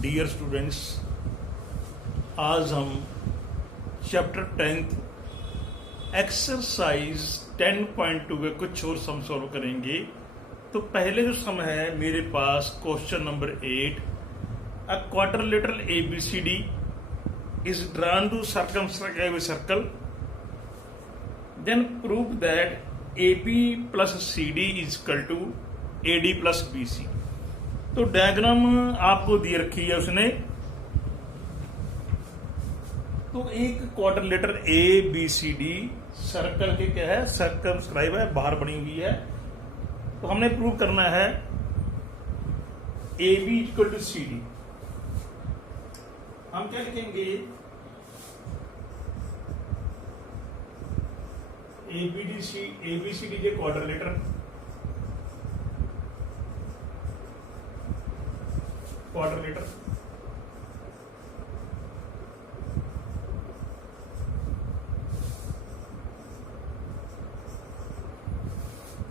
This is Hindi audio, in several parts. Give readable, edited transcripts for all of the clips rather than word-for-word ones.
डियर स्टूडेंट्स, आज हम चैप्टर 10th एक्सरसाइज 10.2 के कुछ और सम सॉल्व करेंगे। तो पहले जो सम है मेरे पास question number 8, a quadrilateral ABCD is drawn to circumscribe a circle, then prove that AB plus CD is equal to AD plus BC। तो डायग्राम आपको दी रखी है उसने। तो एक क्वाड्रिलेटर ABCD सर्कल के क्या है, सर्कमस्क्राइब है, बाहर बनी हुई है। तो हमने प्रूव करना है AB इक्वल टू CD। हम क्या लिखेंगे, ABCD के क्वाड्रिलेटर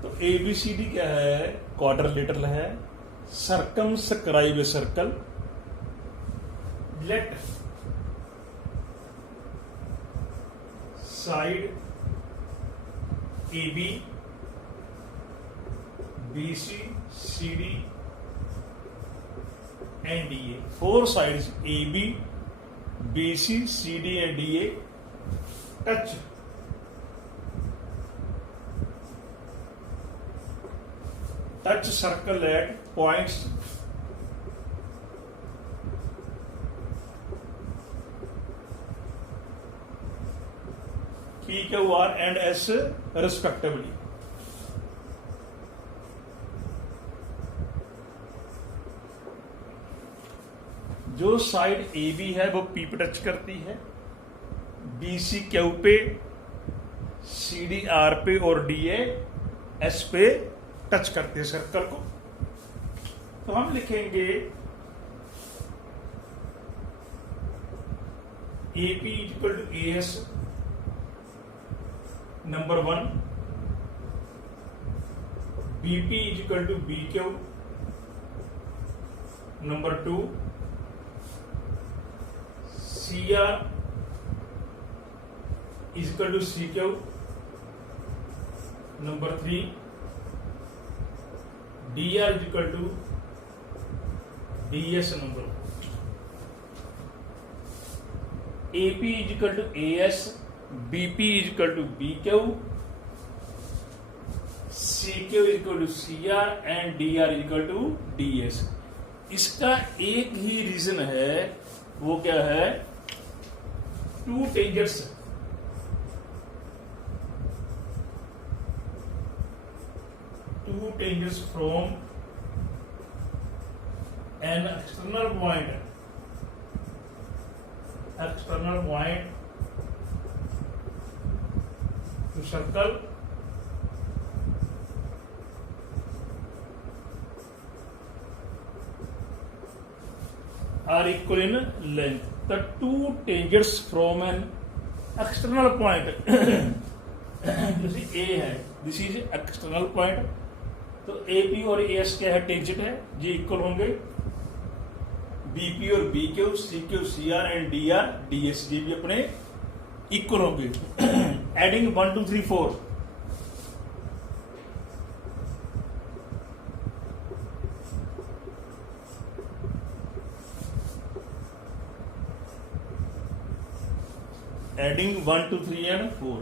तो ABCD क्या है, क्वाड्रिलेटरल है, circumscribe circle, let side AB, BC, CD and DA, four sides AB, BC, CD and DA touch circle at points P, Q, R and S respectively। जो साइड AB है वो P पे टच करती है, BC Q पे, CD R पे और DA S पे टच करते हैं सर्कल को। तो हम लिखेंगे AP equal to AS number 1, BP equal to BQ number 2, CR equal to CQ number 3, DR equal to DS number 4। AP equal to AS, BP equal to BQ, CQ equal to CR and DR equal to DS। इसका एक ही रीजन है, वो क्या है, two tangents from an external point to circle are equal in length। The two tangents from an external point जैसे A है, दिस इज एक्सटर्नल पॉइंट। तो AP और AS क्या है, टेंजेंट है, ये इक्वल होंगे। BP और BQ, CQ, CR and DR, DS ये भी अपने इक्वल होंगे। Adding 1 2 3 4, adding 1 2 3 and 4।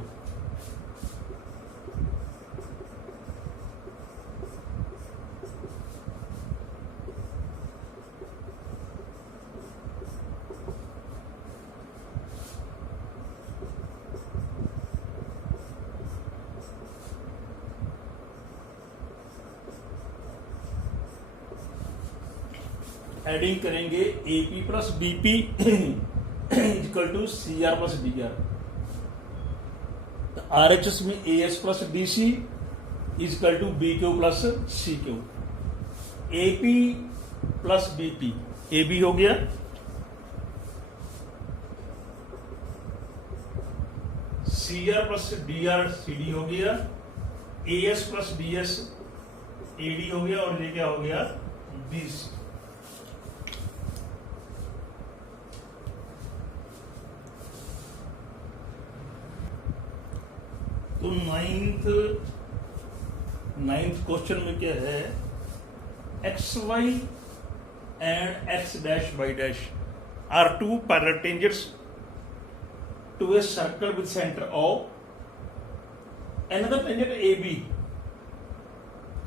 एडिंग करेंगे AP plus BP equal to CR plus DR। RHS में AS plus DC equal to BQ plus CQ। AP plus BP AB हो गया, CR प्लस DR CD हो गया, AS प्लस DS AD हो गया, और ये क्या हो गया, BC। तो नाइन्थ क्वेश्चन में क्या है, X Y and X dash Y dash are two parallel tangents to a circle with centre O. Another tangent AB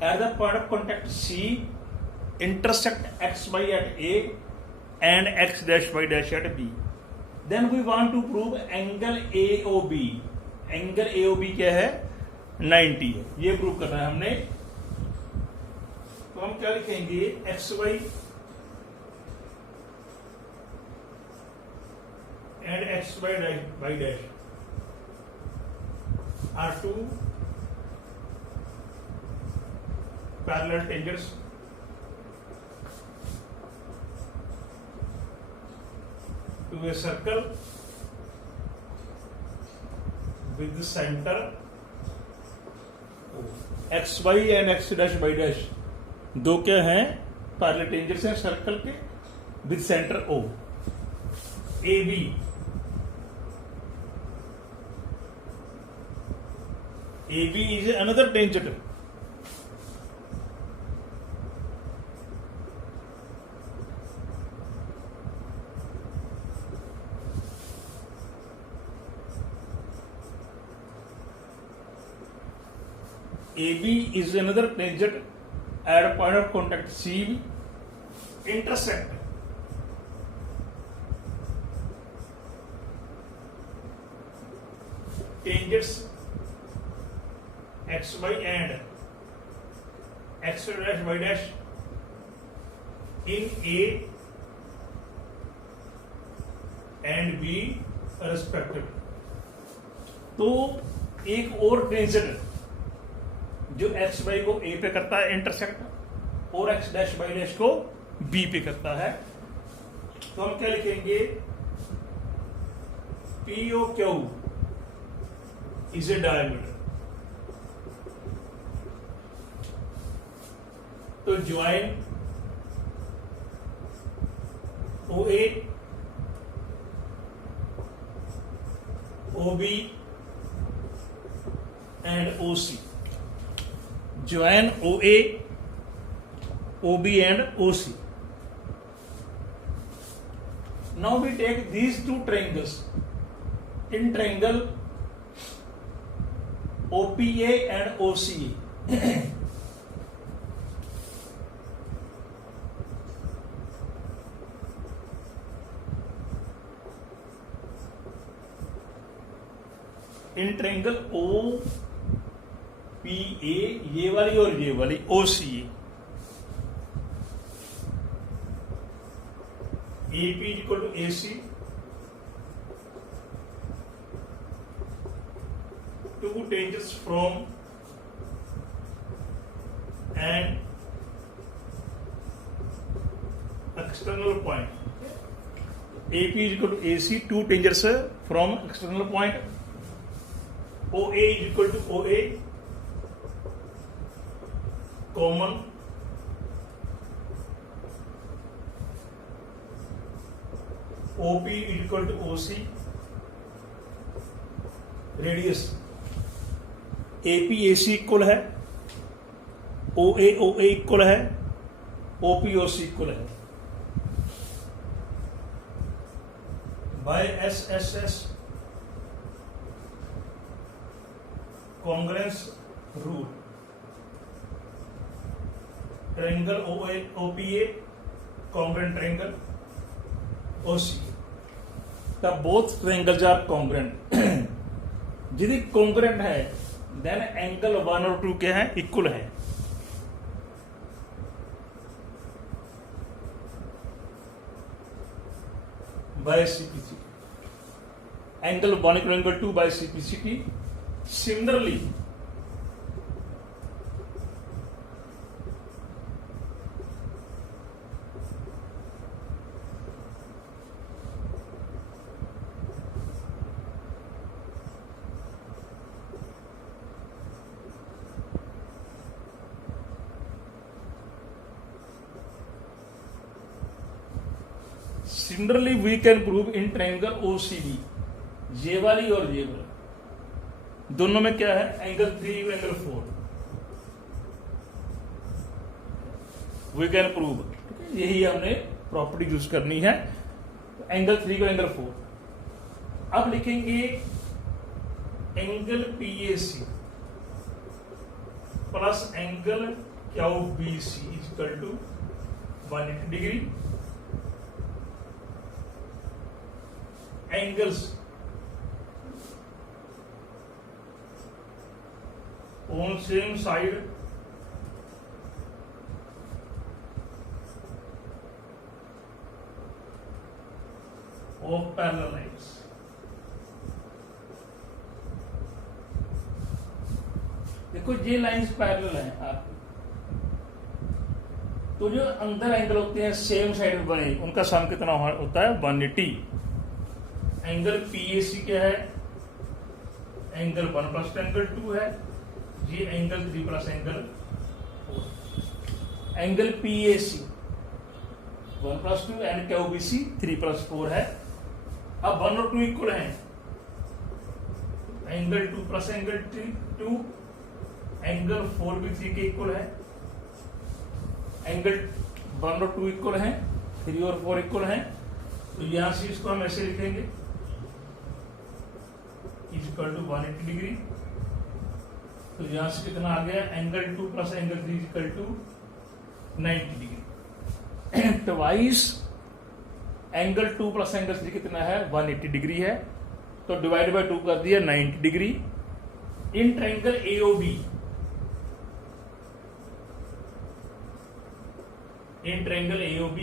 at the point of contact C intersect XY at A and X dash Y dash at B. Then we want to prove angle AOB. Angle AOB क्या है, 90 है, ये प्रूव करना है हमने. तो हम क्या लिखेंगे, XY and XY dash are two parallel tangents to a circle with the center XY and X dash Y dash दो क्या हैं, पैरेलल टेंजेंट्स हैं सर्कल के with centre O. AB is another tangent. AB is another tangent at a point of contact C intersect tangents XY and X dash Y dash in A and B respectively. तो एक और टेंजेंट जो एक्स वाई को ए पे करता है इंटरसेक्ट और एक्स डैश वाई डैश को बी पे करता है, तो हम क्या लिखेंगे, P O Q is a diameter. तो join O A O B and O C. Join OA, OB and OC. Now we take these two triangles. In triangle OPA and OCA. In triangle O PA, ये वाली और ये वाली OCA. AP is equal to AC. Two tangents from an external point. AP is equal to AC. Two tangents from external point. OA is equal to OA. Common OP is equal to OC. Radius AP AC equal है, OA OA इक्वल है, OP OC इक्वल है. By SSS congruence rule, triangle OPA congruent triangle OC. The both triangles are congruent. यदि congruent है then angle 1 और 2 क्या है, इक्वल है. by CPCT. Angle 1 equal angle 2 by CPCT. Similarly, we can prove in triangle OCD, ये वाली और ये वाली दोनों में क्या है, एंगल 3 और एंगल 4, वी कैन प्रूव। यही हमने प्रॉपर्टी यूज करनी है, एंगल 3 और एंगल 4। अब लिखेंगे angle PAC plus angle QBC equal to 180 degree. Angles on same side of parallel lines। देखो ये लाइंस पैरेलल हैं आप, तो जो अंदर एंगल होते हैं सेम साइड में बने, उनका सम कितना होता है, 180। एंगल PAC क्या है, एंगल 1 प्लस एंगल 2 है, ये angle 3 plus angle 4। Angle PAC 1 plus 2 and QBC 3 plus 4 है। अब 1 और 2 इक्वल हैं, एंगल 2 प्लस एंगल 2, एंगल 4 भी 3 के इक्वल है। एंगल 1 और 2 इक्वल हैं, 3 और 4 इक्वल हैं, तो यहां से इसको हम ऐसे लिखेंगे इक्वल टू 180 डिग्री। तो यहां से कितना आ गया, angle 2 plus angle 3 equal to 90 degree. Twice angle 2 plus angle 3 कितना है, 180 डिग्री है, तो डिवाइड बाय 2 कर दिया 90 degree. In triangle AOB, in triangle AOB,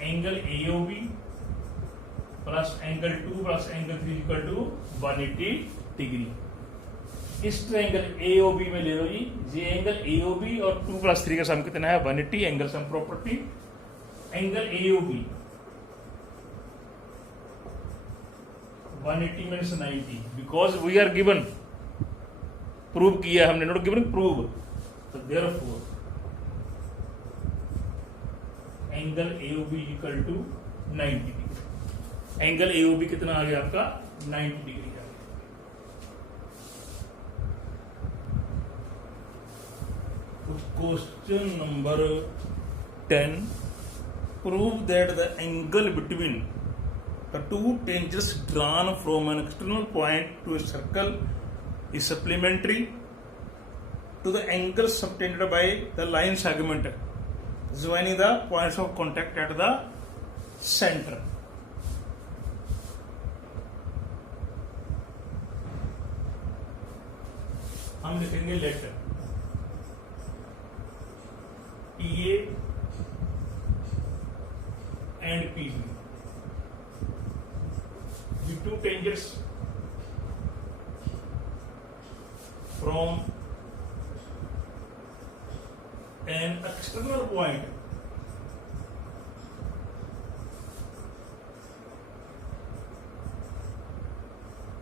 angle AOB plus angle 2 plus angle 3 equal to 180 degree. इस ट्रायंगल AOB में ले लो जी, ये एंगल AOB और 2 प्लस 3 का सम कितना है, 180। Angle sum property, angle AOB 180 means 90, because we are given, prove किया हमने, नॉट गिवन, प्रूव। तो therefore angle AOB equal to 90 degree. Angle AOB कितना आ गया आपका, 90 डिग्री आ गया। तो question number 10, prove that the angle between the two tangents drawn from an external point to a circle is supplementary to the angle subtended by the line segment joining the points of contact at the center। हम लिखेंगे letter PA and PB, the two tangents from an external point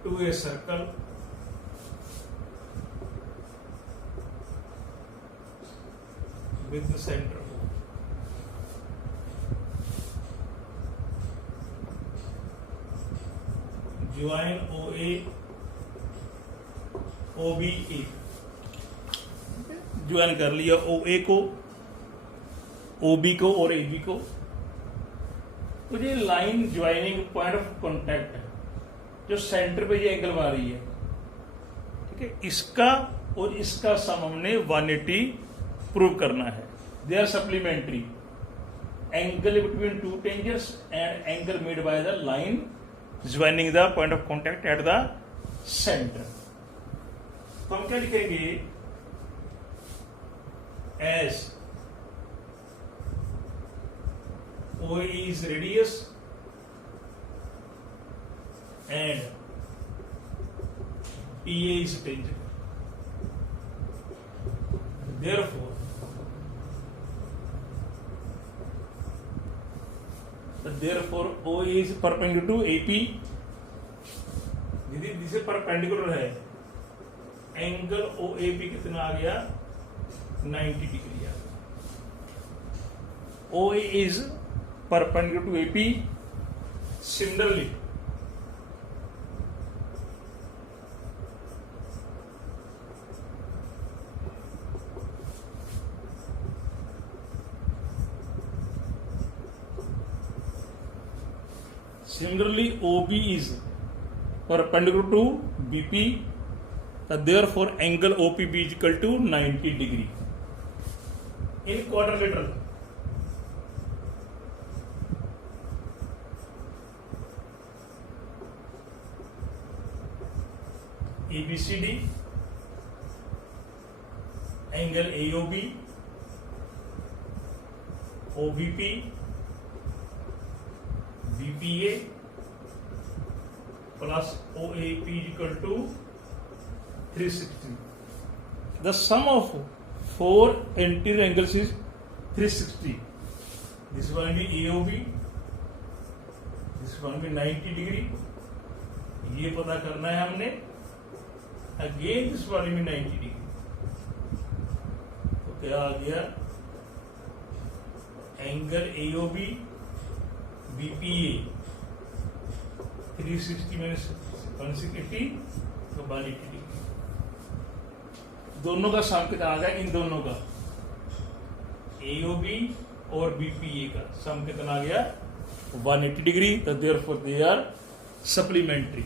to a circle with the center O। Join OA OBA, join कर लिया OA को, OB को और AB को। तो ये line joining point of contact है, जो सेंटर पे ये एंगल बना रही है, ठीक है। इसका और इसका सम हमने 180 प्रूव करना है। They are supplementary, angle between two tangents and angle made by the line joining the point of contact at the centre. तो हम क्या लिखेंगे, as OA is radius and PA is tangent, therefore OA is perpendicular to AP। यदि दिस परपेंडिकुलर है, एंगल OAP कितना आ गया, 90 डिग्री आ गया। OA is perpendicular to AP, similarly Similarly, OB is perpendicular to BP. Therefore, angle OPB is equal to 90 degree. In quadrilateral, ABCD, angle AOB, OBP, BPA plus OAP is equal to 360. The sum of four anterior angles is 360. This one will be AOB, this one will be 90 degree. ये पता करना है हमने. Again this one will be 90 degree. तो क्या आ गया? Angle AOB BPA 360 minus 180 तो 180 डिग्री. दोनों का सम कितना आ गया? इन दोनों का AOB और BPA का सम कितना आ गया? 180 डिग्री. तो देयरफॉर दे आर सप्लीमेंट्री.